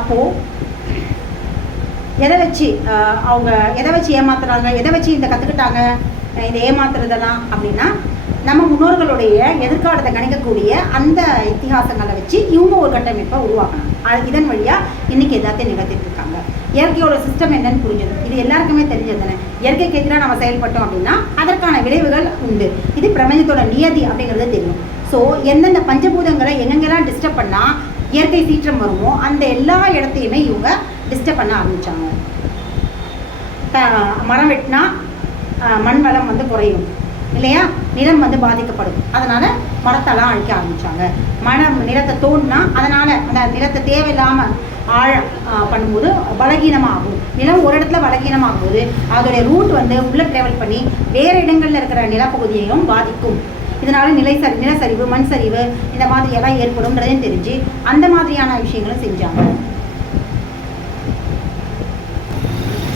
அப்போது எதை வச்சு அவங்க எதை வச்சு ஏமாத்துறாங்க? எதை வச்சு இந்த கற்றுக்கிட்டாங்க இதை ஏமாத்துறதெல்லாம் அப்படின்னா நம்ம முன்னோர்களுடைய எதிர்காலத்தை கணிக்கக்கூடிய அந்த இத்திஹாசங்களை வச்சு இவங்க ஒரு கட்டமைப்பை உருவாக்கணும். இதன் வழியாக இன்னைக்கு எல்லாத்தையும் நிகழ்த்திட்டு இருக்காங்க. இயற்கையோட சிஸ்டம் என்னன்னு புரிஞ்சது. இது எல்லாருக்குமே தெரிஞ்சது தானே? இயற்கைக்கு எதிராக நம்ம செயல்பட்டோம் அப்படின்னா அதற்கான விளைவுகள் உண்டு. இது பிரபஞ்சத்தோட நியதி அப்படிங்கிறது தெரியும். ஸோ எந்தெந்த பஞ்சபூதங்களை எங்கெங்கெல்லாம் டிஸ்டர்ப் பண்ணால் இயற்கை சீற்றம் வருமோ அந்த எல்லா இடத்தையுமே இவங்க டிஸ்டர்ப் பண்ண ஆரம்பித்தாங்க மரம் வெட்டினா மண் வளம் வந்து குறையும் இல்லையா? நிலம் வந்து பாதிக்கப்படும். அதனால் மரத்தெல்லாம் அழிக்க ஆரம்பித்தாங்க மனம் நிலத்தை தோண்டினா அதனால் அந்த நிலத்தை தேவையில்லாமல் ஆழ பண்ணும்போது பலகீனமாகும். நிலம் ஒரு இடத்துல பலகீனமாகும் போது அதோடைய ரூட் வந்து உள்ளே ட்ராவல் பண்ணி வேறு இடங்களில் இருக்கிற நிலப்பகுதியையும் பாதிக்கும். இதனால் நிலை சரி நிலச்சரிவு மண் சரிவு இந்த மாதிரி எல்லாம் ஏற்படும்ன்றதையும் தெரிஞ்சு அந்த மாதிரியான விஷயங்களும் செஞ்சாங்க.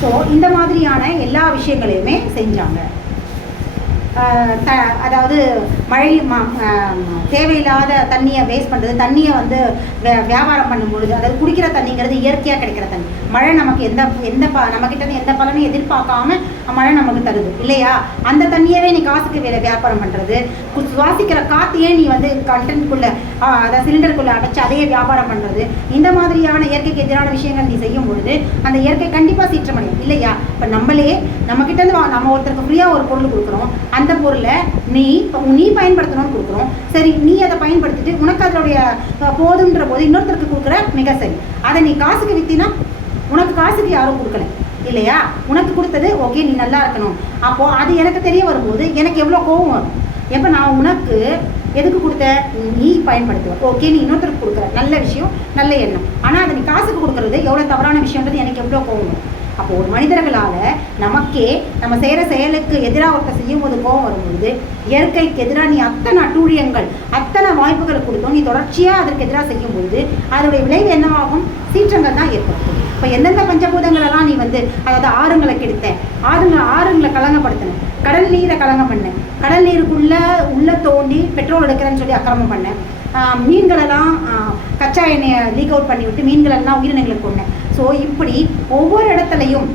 ஸோ இந்த மாதிரியான எல்லா விஷயங்களையுமே செஞ்சாங்க. த அதாவது மழை தேவையில்லாத தண்ணியை வேஸ்ட் பண்ணுறது தண்ணியை வந்து வியாபாரம் பண்ணும் பொழுது அதாவது குடிக்கிற தண்ணிங்கிறது இயற்கையாக கிடைக்கிற தண்ணி. மழை நமக்கு எந்த எந்த ப நம்மக்கிட்ட எந்த பலனும் எதிர்பார்க்காம மழை நமக்கு தருது. இல்லையா? அந்த தண்ணியவே நீ காசுக்கு வேலை வியாபாரம் பண்ணுறது சுவாசிக்கிற காற்றையே நீ வந்து கண்டென்ட்குள்ளே அதாவது சிலிண்டருக்குள்ளே அடைச்சி அதையே வியாபாரம் பண்ணுறது இந்த மாதிரியான இயற்கைக்கு எதிரான விஷயங்கள் நீ செய்யும் பொழுது அந்த இயற்கை கண்டிப்பாக சீற்றமடையும். இல்லையா? இப்போ நம்மளே நம்மக்கிட்ட இருந்து வா- நம்ம ஒருத்தருக்கு ஃப்ரீயாக ஒரு பொருள் கொடுக்குறோம். அந்த பொருளை நீ இப்போ நீ பயன்படுத்தணும்னு கொடுக்குறோம். சரி நீ அதை பயன்படுத்திட்டு உனக்கு அதனுடைய போதுன்ற போது இன்னொருத்தருக்கு கொடுக்குற மிக சரி அதை நீ காசுக்கு விற்றினா உனக்கு காசுக்கு யாரும் கொடுக்கல. இல்லையா? உனக்கு கொடுத்தது ஓகே நீ நல்லா இருக்கணும். அப்போது அது எனக்கு தெரிய வரும்போது எனக்கு எவ்வளோ கோவம் வரும்? எப்போ நான் உனக்கு எதுக்கு கொடுத்த நீ பயன்படுத்துவ. ஓகே நீ இன்னொருத்தருக்கு கொடுக்குற. நல்ல விஷயம் நல்ல எண்ணம். ஆனால் அதை நீ காசுக்கு கொடுக்குறது எவ்வளோ தவறான விஷயன்றது எனக்கு எவ்வளோ கோவம் வரும்? அப்போ ஒரு மனிதர்களால் நமக்கே நம்ம செய்கிற செயலுக்கு எதிராக ஒருத்தர் செய்யும் போது கோவம் வரும்பொழுது இயற்கைக்கு எதிராக நீ அத்தனை அட்டூழியங்கள் அத்தனை வாய்ப்புகளை கொடுத்தோம் நீ தொடர்ச்சியாக அதற்கு எதிராக செய்யும் பொழுது அதனுடைய விளைவு என்னவாகும்? சீற்றங்கள் தான் ஏற்படுத்தும். இப்போ எந்தெந்த பஞ்சபூதங்களெல்லாம் நீ வந்து அதாவது ஆறுங்களை கெடுத்த ஆறுங்க ஆறுங்களை கலங்கப்படுத்தின கடல் நீரை கலங்கம் பண்ண கடல் நீருக்குள்ளே உள்ள தோண்டி பெட்ரோல் எடுக்கிறேன்னு சொல்லி அக்கிரமம் பண்ண மீன்களெல்லாம் கச்சா எண்ணெயை லீக் அவுட் பண்ணி விட்டு மீன்களெல்லாம் உயிரினங்களுக்கு கொண்டேன். ஸோ இப்படி ஒவ்வொரு இடத்துலையும்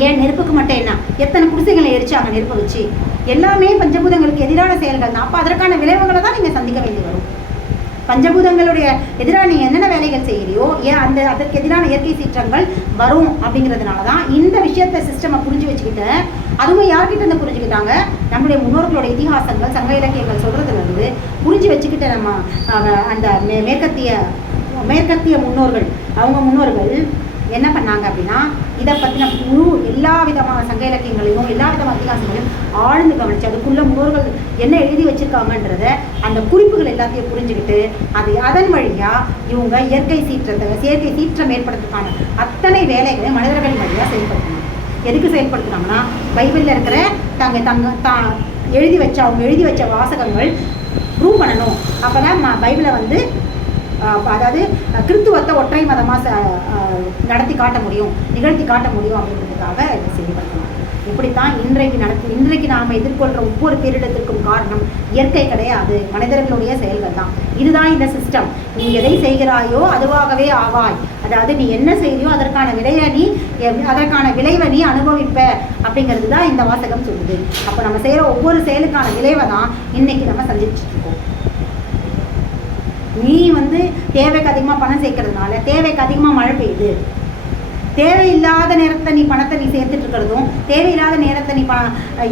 ஏன் நெருப்புக்கு மட்டும் என்ன? எத்தனை குடிசைகளை எரிச்சாங்க நெருப்பு வச்சு? எல்லாமே பஞ்சபூதங்களுக்கு எதிரான செயல்கள் தான் அப்போ அதற்கான விளைவுகளை தான் நீங்கள் சந்திக்க வேண்டி வரும். பஞ்சபூதங்களுடைய எதிராக நீங்கள் என்னென்ன வேலைகள் செய்கிறியோ ஏன் அந்த அதற்கு எதிரான இயற்கை சீற்றங்கள் வரும் அப்படிங்கிறதுனால தான் இந்த விஷயத்தை சிஸ்டமை புரிஞ்சு வச்சுக்கிட்டு அதுவும் யார்கிட்ட இருந்து புரிஞ்சுக்கிட்டாங்க? நம்முடைய முன்னோர்களோட இதிகாசங்கள் சங்க இலக்கியங்கள் சொல்கிறதுலேருந்து புரிஞ்சு வச்சுக்கிட்ட நம்ம அந்த மே- மேற்கத்திய மேற்கத்திய முன்னோர்கள் அவங்க முன்னோர்கள் என்ன பண்ணாங்க அப்படின்னா இதை பற்றின முழு எல்லா விதமான சங்க இலக்கியங்களையும் எல்லா விதமான இதிகாசங்களையும் ஆழ்ந்து கவனித்து அதுக்குள்ள முன்னோர்கள் என்ன எழுதி வச்சுருக்காங்கன்றத அந்த குறிப்புகள் எல்லாத்தையும் புரிஞ்சுக்கிட்டு அது அதன் வழியாக இவங்க இயற்கை சீற்றத்தை செயற்கை சீற்றம் ஏற்படுறதுக்கான அத்தனை வேலைகளை மனிதர்கள் வழியாக செயல்படுத்தணும் எதுக்கு செயல்படுத்துனாங்கன்னா பைபிளில் இருக்கிற தங்க தங்க தா எழுதி வச்ச அவங்க எழுதி வச்ச வாசகங்கள் ப்ரூவ் பண்ணணும். அப்போ தான் பைபிளை வந்து அதாவது கிறித்துவத்தை ஒற்றை மதமாக நடத்தி காட்ட முடியும் நிகழ்த்தி காட்ட முடியும் அப்படின்றதுக்காக இதை செயல்படுத்தணும். இப்படித்தான் இன்றைக்கு நடத்தி இன்றைக்கு நாம் எதிர்கொள்கிற ஒவ்வொரு பேரிடத்திற்கும் காரணம் இயற்கை கிடையாது மனிதர்களுடைய செயல்கள் தான். இதுதான் இந்த சிஸ்டம் நீ எதை செய்கிறாயோ அதுவாகவே ஆவாய். அதாவது நீ என்ன செய்தியோ அதற்கான விலையை நீ அதற்கான விளைவை நீ அனுபவிப்ப அப்படிங்கிறது தான் இந்த வாசகம் சொல்லுது. அப்போ நம்ம செய்கிற ஒவ்வொரு செயலுக்கான விளைவை தான் இன்னைக்கு நம்ம சந்திச்சுட்டு இருக்கோம். நீ வந்து தேவைக்கு அதிகமாக பணம் சேர்க்கறதுனால தேவைக்கு அதிகமாக மழை பெய்யுது. தேவையில்லாத நேரத்தை நீ பணத்தை நீ சேர்த்துட்டு இருக்கிறதும் தேவையில்லாத நேரத்தை நீ ப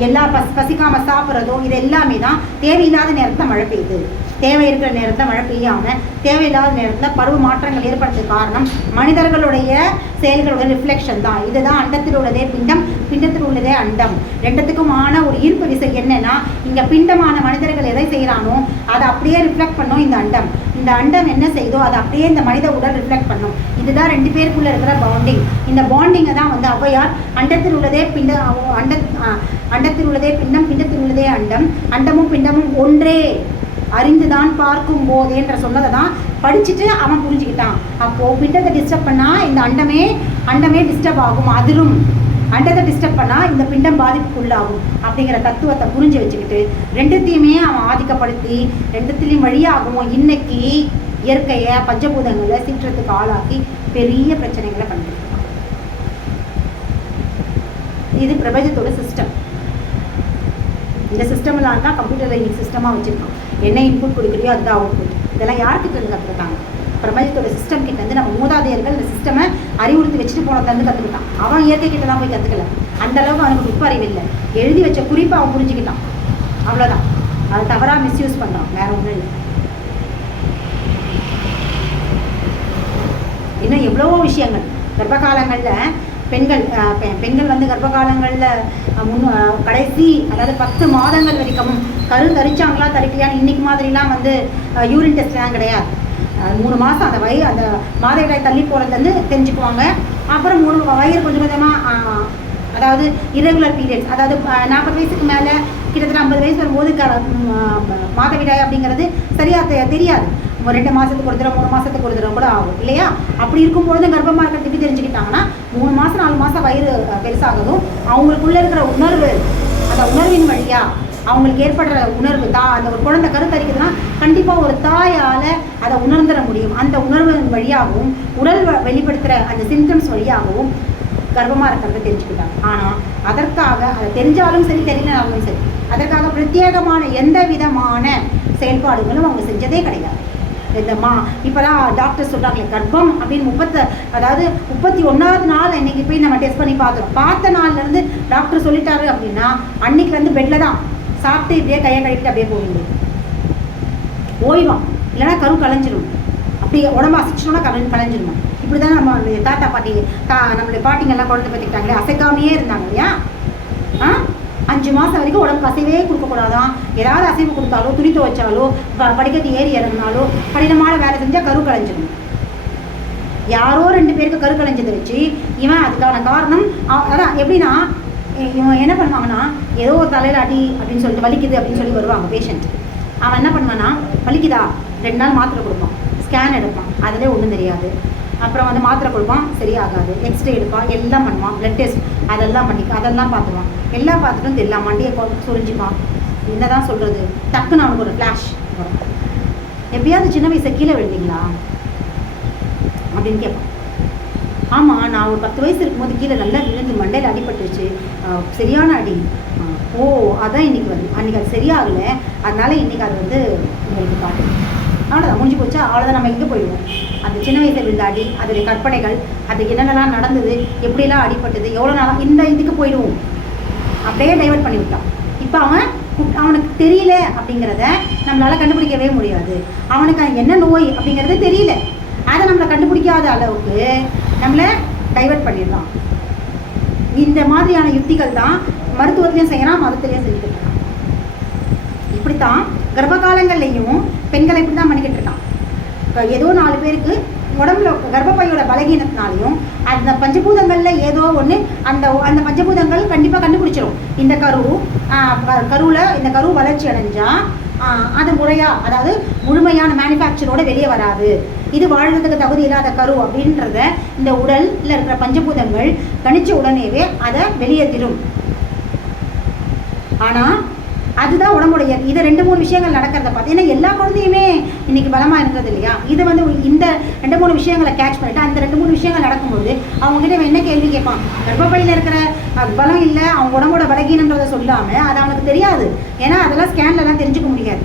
எல்லா பஸ் பசிக்காமல் சாப்பிட்றதும் இது எல்லாமே தான் தேவையில்லாத நேரத்தில் மழை பெய்யுது. தேவை இருக்கிற நேரத்தில் மழை பெய்யாமல் தேவையில்லாத நேரத்தில் பருவ மாற்றங்கள் ஏற்படுறதுக்கு காரணம் மனிதர்களுடைய செயல்களோட ரிஃப்ளெக்ஷன் தான். இதுதான் அண்டத்தில் உள்ளதே பிண்டம் பிண்டத்தில் உள்ளதே அண்டம். ரெண்டத்துக்குமான ஒரு ஈர்ப்பு விசை என்னன்னா இங்கே பிண்டமான மனிதர்கள் எதை செய்கிறானோ அதை அப்படியே ரிஃப்ளெக்ட் பண்ணும் இந்த அண்டம். இந்த அண்டம் என்ன செய்தோ அதை அப்படியே இந்த மனித உடல் ரிஃப்ளெக்ட் பண்ணும். இதுதான் ரெண்டு பேருக்குள்ள இருக்கிற பாண்டிங் இந்த பாண்டிங்கை தான் வந்து ஔவையார் அண்டத்தில் உள்ளதே பிண்ட அண்ட அண்டத்தில் உள்ளதே பிண்டம் பிண்டத்தில் உள்ளதே அண்டம். அண்டமும் பிண்டமும் ஒன்றே. அறிந்துதான் பார்க்கும் போதேன்ற சொன்னதை தான் படிச்சுட்டு அவன் புரிஞ்சுக்கிட்டான். அப்போது பிண்டத்தை டிஸ்டர்ப் பண்ணால் இந்த அண்டமே அண்டமே டிஸ்டர்ப் ஆகும் அதிரும். அண்டத்தை டிஸ்டர்ப் பண்ணால் இந்த பிண்டம் பாதிப்புக்குள்ளாகும் அப்படிங்கிற தத்துவத்தை புரிஞ்சு வச்சுக்கிட்டு ரெண்டுத்தையுமே அவன் ஆதிக்கப்படுத்தி ரெண்டுத்துலேயும் வழியாகவும் இன்னைக்கு இயற்கையை பஞ்சபூதங்களை சீற்றத்துக்கு ஆளாக்கி பெரிய பிரச்சனைகளை பண்ணிட்டு இது பிரபஞ்சத்தோட சிஸ்டம் இந்த சிஸ்டம்லாம் தான் கம்ப்யூட்டரில் சிஸ்டமாக வச்சுருக்கோம் என்ன இன்புட் கொடுக்குறியோ அதுதான் அவுட்புட் இதெல்லாம் யார்கிட்ட கற்றுக்கிட்டாங்க கற்றுக்கிட்டாங்க பிரபஞ்சத்தோட சிஸ்டம் கிட்ட இருந்து நம்ம மூதாதையர்கள் இந்த சிஸ்டமை அறிவுறுத்தி வச்சுட்டு போனதுலேருந்து கற்றுக்கிட்டான் அவன் இயற்கை கிட்ட தான் போய் கற்றுக்கல அந்த அளவுக்கு அவனுக்கு நுட்பறிவு இல்லை. எழுதி வச்ச குறிப்பை அவன் புரிஞ்சுக்கிட்டான். அவ்வளோதான் அதை தவறாக மிஸ்யூஸ் பண்ணுறான் வேற ஒன்றும் இல்லை. இன்னும் எவ்வளவோ விஷயங்கள். கர்ப்ப காலங்களில் பெண்கள் அஹ், பெண்கள் வந்து கர்ப்ப காலங்களில் முன் கடைசி அதாவது பத்து மாதங்கள் வரைக்கும் கரு தரிச்சாங்களா தரிக்கலையான்னு இன்னைக்கு மாதிரிலாம் வந்து யூரின் டெஸ்ட்லாம் கிடையாது. மூணு மாதம் அந்த வயிறு அந்த மாதவிடாய் தள்ளி போகிறதுலேருந்து தெரிஞ்சுக்குவாங்க. அப்புறம் மூணு வயிறு கொஞ்சம் கொஞ்சமாக அதாவது இரகுலர் பீரியட்ஸ் அதாவது நாற்பது வயசுக்கு மேலே கிட்டத்தட்ட ஐம்பது வயசு வரும்போது க மாதவிடாய் அப்படிங்கிறது சரியாக தெ- தெரியாது. ஒரு ரெண்டு மாதத்துக்கு ஒரு தடவை மூணு மாதத்துக்கு ஒரு தடவை கூட ஆகும் இல்லையா? அப்படி இருக்கும்பொழுது கர்ப்பமாக இருக்கிறது தெரிஞ்சுக்கிட்டாங்கன்னா மூணு மாதம் நாலு மாதம் வயிறு பெருசாகதும் அவங்களுக்குள்ளே இருக்கிற உணர்வு அந்த உணர்வின் வழியாக அவங்களுக்கு ஏற்படுற உணர்வு தா அந்த ஒரு குழந்தை கருத்தரிக்குதுன்னா கண்டிப்பாக ஒரு தாயால் அதை உணர்ந்துட முடியும். அந்த உணர்வின் வழியாகவும் உடல் வ- வெளிப்படுத்துகிற அந்த சிம்டம்ஸ் வழியாகவும் கர்ப்பமாக இருக்கிறத தெரிஞ்சுக்கிட்டாங்க. ஆனால் அதற்காக அதை தெரிஞ்சாலும் சரி தெரியலனாலும் சரி அதற்காக பிரத்யேகமான எந்த விதமான செயல்பாடுகளும் அவங்க செஞ்சதே கிடையாது. இந்த மா இப்போலாம் டாக்டர் சொல்கிறாங்களே கர்ப்பம் அப்படின்னு முப்பத்த அதாவது முப்பத்தி ஒன்றாவது நாள் இன்றைக்கி போய் நம்ம டெஸ்ட் பண்ணி பார்த்துறோம். பார்த்த நாள்லேருந்து டாக்டர் சொல்லிட்டாரு அப்படின்னா அன்னைக்கு வந்து பெட்டில் தான். சாப்பிட்டு இப்படியே கையை கழுவிட்டு அப்படியே போவீங்க ஓய்வோம். இல்லைன்னா கரு கலைஞ்சிரும் அப்படி உடம்பு அசைச்சோன்னா கலை கலைஞ்சிருமா இப்படி தான் நம்ம தாத்தா பாட்டி தா நம்மளுடைய பாட்டிங்கெல்லாம் குழந்தை பற்றிக்கிட்டாங்களே அசைக்காமையே இருந்தாங்க இல்லையா? ஆ? அஞ்சு மாதம் வரைக்கும் உடம்பு அசைவே கொடுக்கக்கூடாதான். ஏதாவது அசைவு கொடுத்தாலோ துணி துவைச்சாலோ படிக்கட்டு ஏறி இறங்கினாலோ கடினமான வேலை செஞ்சால் கரு கலைஞ்சிடும் யாரோ ரெண்டு பேருக்கு கரு கலைஞ்சதை வச்சு இவன் அதுக்கான காரணம் அதான் எப்படின்னா இவன் என்ன பண்ணுவாங்கன்னா ஏதோ ஒரு தலையில் அடி அப்படின்னு சொல்லிட்டு வலிக்குது அப்படின்னு சொல்லி வருவாங்க பேஷண்ட் அவன் என்ன பண்ணுவான்னா வலிக்குதா? ரெண்டு நாள் மாத்திரை கொடுப்பான். ஸ்கேன் எடுப்பான். அதிலே ஒன்றும் தெரியாது. அப்புறம் வந்து மாத்திரை கொடுப்பான். சரியாகாது. எக்ஸ்ரே எடுப்பான். எல்லாம் பண்ணுவான். ப்ளட் டெஸ்ட் அதெல்லாம் பண்ணி அதெல்லாம் பார்த்துருவான். எல்லாம் பார்த்துட்டும் தெரியலாம் மண்டியை கொ- என்ன தான் சொல்கிறது டக்குன்னு அவனுக்கு ஒரு ஃப்ளாஷ் வரும். எப்பயாவது சின்ன வயசு கீழே விழுந்தீங்களா? அப்படின்னு கேட்பான். நான் ஒரு பத்து வயசு இருக்கும்போது கீழே நல்லா விழுந்து மண்டையில் அடிபட்டுருச்சு சரியான அடி. ஓ அதான் இன்னைக்கு வந்து அன்றைக்கி அது சரியாகலை. அதனால் இன்னைக்கு அது வந்து உங்களுக்கு காட்டும் அவ்வளோதான் முடிஞ்சு போச்சா? அவ்வளோதான் நம்ம எங்கே போயிடுவோம்? அந்த சின்ன வயசில் விழுந்த அடி அதோடைய கற்பனைகள் அது என்னென்னலாம் நடந்தது எப்படிலாம் அடிபட்டது எவ்வளோ நாளாக இந்த இதுக்கு போயிடுவோம். அப்படியே டைவெர்ட் பண்ணி விட்டான். இப்போ அவன் அவனுக்கு தெரியல அப்படிங்கிறத நம்மளால் கண்டுபிடிக்கவே முடியாது. அவனுக்கு என்ன நோய் அப்படிங்கிறது தெரியல. அதை நம்மளை கண்டுபிடிக்காத அளவுக்கு நம்மளை டைவர்ட் பண்ணிடலாம். இந்த மாதிரியான யுக்திகள் தான் மருத்துவத்திலையும் செய்யலாம் மதத்திலையும் செஞ்சுட்டு இருக்கான் இப்படித்தான் கர்ப்ப காலங்கள்லையும் பெண்களை இப்படி தான் பண்ணிக்கிட்டு இருக்கான் ஏதோ நாலு பேருக்கு உடம்புல கர்ப்பப்பையோட பலகீனத்தினாலையும் அந்த பஞ்சபூதங்களில் ஏதோ ஒன்று அந்த அந்த பஞ்சபூதங்கள் கண்டிப்பாக கண்டுபிடிச்சிடும் இந்த கரு கருவில் இந்த கரு வளர்ச்சி அடைஞ்சால் அது முறையாக அதாவது முழுமையான மேனுஃபேக்சரோட வெளியே வராது. இது வாழ்வதற்கு தகுதி இல்லாத கரு அப்படின்றத இந்த உடலில் இருக்கிற பஞ்சபூதங்கள் கணிச்ச உடனேவே அதை வெளியேற்றிடும். ஆனால் அதுதான் உடம்புடைய இது ரெண்டு மூணு விஷயங்கள் நடக்கிறத பார்த்து ஏன்னா எல்லா குழந்தையுமே இன்னைக்கு பலமாக இருந்தது இல்லையா? இது வந்து இந்த ரெண்டு மூணு விஷயங்களை கேட்ச் பண்ணிட்டு அந்த ரெண்டு மூணு விஷயங்கள் நடக்கும்போது அவங்க கிட்ட இவன் என்ன கேள்வி கேட்பான்? கர்ப்பப்பையில் இருக்கிற பலம் இல்லை அவங்க உடம்போட பலகீனன்றதை சொல்லாமல் அது அவனுக்கு தெரியாது. ஏன்னா அதெல்லாம் ஸ்கேன்லலாம் தெரிஞ்சுக்க முடியாது.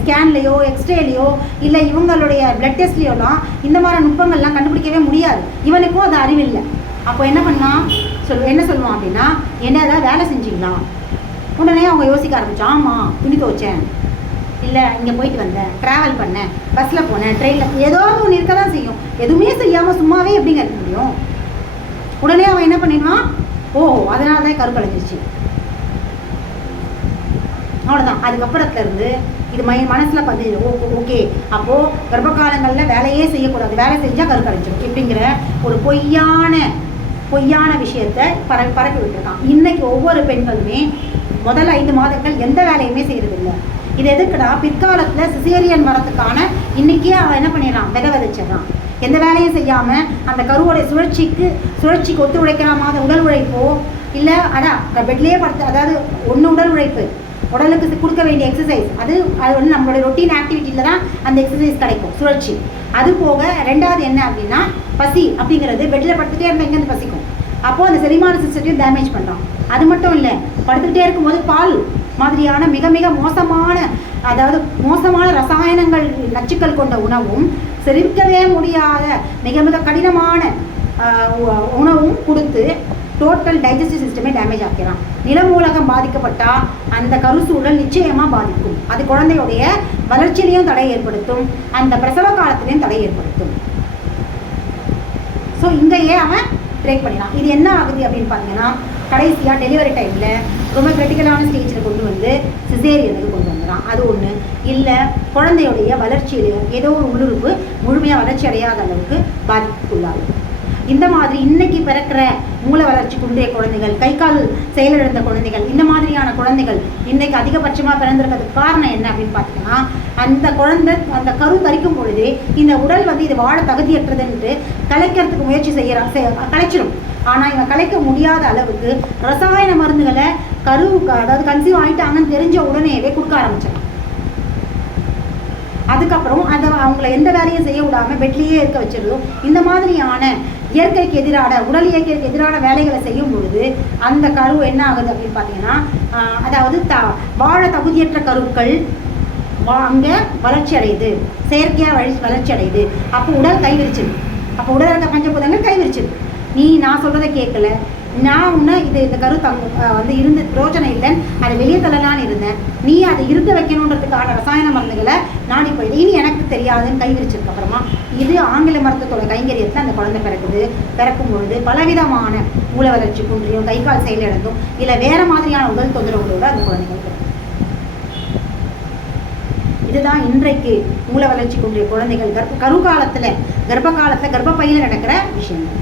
ஸ்கேன்லேயோ எக்ஸ்ரேலையோ இல்லை இவங்களுடைய பிளட் டெஸ்ட்லேயோலாம் இந்த மாதிரி நுட்பங்கள்லாம் கண்டுபிடிக்கவே முடியாது. இவனுக்கும் அது அறிவில்லை அப்போ என்ன பண்ணான் சொல் என்ன சொல்லுவான் அப்படின்னா என்ன ஏதாவது வேலை செஞ்சீங்களா? உடனே அவங்க யோசிக்க ஆரம்பிச்சோம் ஆமாம் துணி துவைச்சேன். இல்லை இங்கே போயிட்டு வந்தேன். ட்ராவல் பண்ணேன். பஸ்ஸில் போனேன். ட்ரெயினில் ஏதோ ஒன்று இருக்க தான் செய்யும். எதுவுமே செய்யாமல் சும்மாவே எப்படிங்க இருக்க முடியும்? உடனே அவன் என்ன பண்ணிடுவான்? ஓ அதனால தான் கரு அவ்வளோதான் அதுக்கப்புறத்துல இருந்து இது மை மனசில் பதிஞ்சு ஓ ஓகே. அப்போது கர்ப்ப காலங்களில் வேலையே செய்யக்கூடாது. வேலை செஞ்சால் கரு இப்படிங்கிற ஒரு பொய்யான பொய்யான விஷயத்தை பர பரப்பி விட்டுருக்கான். இன்றைக்கி ஒவ்வொரு பெண்களுமே முதல் ஐந்து மாதங்கள் எந்த வேலையுமே செய்கிறதில்லை இது எதுக்குடா? பிற்காலத்தில் சிசேரியன் வரத்துக்கான இன்றைக்கே அவன் என்ன பண்ணிடலாம் விதை விதைச்சிடறான். எந்த வேலையும் செய்யாமல் அந்த கருவோடைய சுழற்சிக்கு சுழற்சிக்கு ஒத்து உழைக்கிற மாதிரி உடல் உழைப்போ இல்லை அதான் பெட்லேயே படுத்து அதாவது ஒன்று உடல் உழைப்பு. உடலுக்கு கொடுக்க வேண்டிய எக்ஸசைஸ் அது அது வந்து நம்மளுடைய ரொட்டீன் ஆக்டிவிட்டியில் தான் அந்த எக்ஸசைஸ் கிடைக்கும் சுழற்சி. அது போக ரெண்டாவது என்ன அப்படின்னா பசி அப்படிங்கிறது பெட்டில் படுத்துகிட்டே இருந்தால் எங்கேருந்து பசிக்கும்? அப்போது அந்த செரிமான சிஸ்டத்தையும் டேமேஜ் பண்ணுறோம் அது மட்டும் இல்லை படுத்துக்கிட்டே இருக்கும்போது பால் மாதிரியான மிக மிக மோசமான அதாவது மோசமான ரசாயனங்கள் நச்சுக்கள் கொண்ட உணவும் செரிக்கவே முடியாத மிக மிக கடினமான உ- உணவும் கொடுத்து டோட்டல் டைஜஸ்டிவ் சிஸ்டமே டேமேஜ் ஆக்கிறான். நிலமூலகம் பாதிக்கப்பட்டால் அந்த கருசூழல் நிச்சயமாக பாதிக்கும். அது குழந்தையுடைய வளர்ச்சியிலையும் தடை ஏற்படுத்தும். அந்த பிரசவ காலத்திலையும் தடை ஏற்படுத்தும். ஸோ இங்கேயே அவன் பிரேக் பண்ணிடலாம் இது என்ன ஆகுது அப்படின்னு பார்த்தீங்கன்னா கடைசியாக டெலிவரி டைமில் ரொம்ப கிரிட்டிக்கலான ஸ்டேஜில் கொண்டு வந்து சிசேரியனுக்கு கொண்டு வந்துடான் அது ஒன்று இல்லை குழந்தையுடைய வளர்ச்சியிலையும் ஏதோ ஒரு உள்ளுறுப்பு முழுமையாக வளர்ச்சி அடையாத அளவுக்கு பாதிப்புக்குள்ளாகும். இந்த மாதிரி இன்னைக்கு பிறக்கிற மூல வளர்ச்சி குன்றிய குழந்தைகள் கை கால் செயலிழந்த குழந்தைகள் இந்த மாதிரியான குழந்தைகள் இன்னைக்கு அதிகபட்சமாக பிறந்திருக்கிறதுக்கு காரணம் என்ன அப்படின்னு பார்த்தீங்கன்னா அந்த குழந்தை அந்த கரு தரிக்கும் பொழுது இந்த உடல் வந்து இது வாழ தகுதியற்றதுன்ட்டு கலைக்கிறதுக்கு முயற்சி செய்யறா கலைச்சிடும் ஆனால் இவன் கலைக்க முடியாத அளவுக்கு ரசாயன மருந்துகளை கரு அதாவது கன்சீவ் ஆகிட்டாங்கன்னு தெரிஞ்ச உடனேவே கொடுக்க ஆரம்பிச்சிடும். அதுக்கப்புறம் அதை அவங்கள எந்த வேலையும் செய்ய விடாம பெட்லேயே இருக்க வச்சிருதும் இந்த மாதிரியான இயற்கைக்கு எதிரான உடல் இயற்கைக்கு எதிரான வேலைகளை செய்யும் பொழுது அந்த கரு என்ன ஆகுது அப்படின்னு பார்த்தீங்கன்னா அதாவது த வாழ தகுதியற்ற கருக்கள் வா அங்கே வளர்ச்சி அடையுது. செயற்கையாக வளர்ச்சி வளர்ச்சி அடையுது. அப்போ உடல் கைவிரிச்சிடும் அப்போ உடல் இருக்க பஞ்சபூதங்கள் கைவிரிச்சிடும் நீ நான் சொல்கிறத கேட்கல. நான் உன்னை இது இந்த கரு தங் வந்து இருந்து பிரோஜனம் இல்லைன்னு அதை வெளியே தள்ளலான்னு இருந்தேன். நீ அதை இருக்க வைக்கணுன்றதுக்கான ரசாயன மருந்துகளை நாடி போயிடு இனி எனக்கு தெரியாதுன்னு கைவிரிச்சதுக்கு அப்புறமா இது ஆங்கில மருத்துவத்தோட கைங்கரியத்தில் அந்த குழந்தை பிறக்குது. பிறக்கும் பொழுது பலவிதமான மூல வளர்ச்சி குன்றியும் கை கால் செயலிழந்தும் இல்லை வேற மாதிரியான உடல் தொந்தரவுகளோடு அந்த குழந்தைகள் இதுதான் இன்றைக்கு மூல வளர்ச்சி குன்றிய குழந்தைகள் கர்ப்ப கரு காலத்தில் கர்ப்ப காலத்தில் கர்ப்பப்பையில் நடக்கிற விஷயங்கள்.